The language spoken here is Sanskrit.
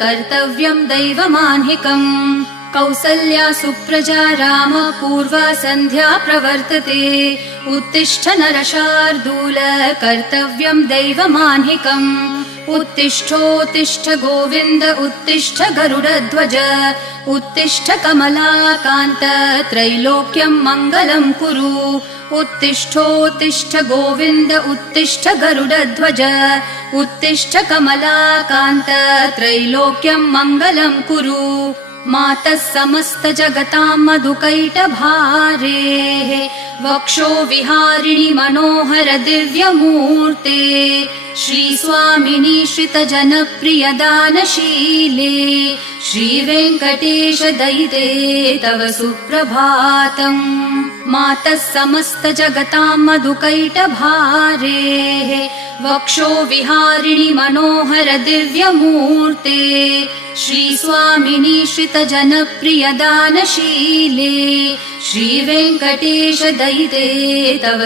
कर्तव्यम् दैवमाह्निकम् कौसल्या सुप्रजा राम पूर्वा सन्ध्या प्रवर्तते उत्तिष्ठ नरशार्दूल कर्तव्यम् दैवमाह्निकम् उत्तिष्ठोत्तिष्ठ गोविन्द उत्तिष्ठ गरुडध्वज उत्तिष्ठ कमलाकान्त त्रैलोक्यम् मङ्गलम् कुरु उत्तिष्ठोत्तिष्ठ गोविन्द उत्तिष्ठ गरुडध्वज उत्तिष्ठ कमलाकान्त त्रैलोक्यम् मङ्गलम् कुरु मातः समस्त जगताम् मधुकैटभारेः वक्षो विहारिणि मनोहर दिव्यमूर्ते श्रीस्वामिनि श्रितजनप्रिय दानशीले श्रीवेङ्कटेश दयिते तव सुप्रभातम् मातः समस्त जगताम् मधुकैटभारेः वक्षो विहारिणि मनोहर दिव्यमूर्ते श्रीस्वामिनि श्रितजनप्रिय दानशीले श्रीवेङ्कटेश दयिते तव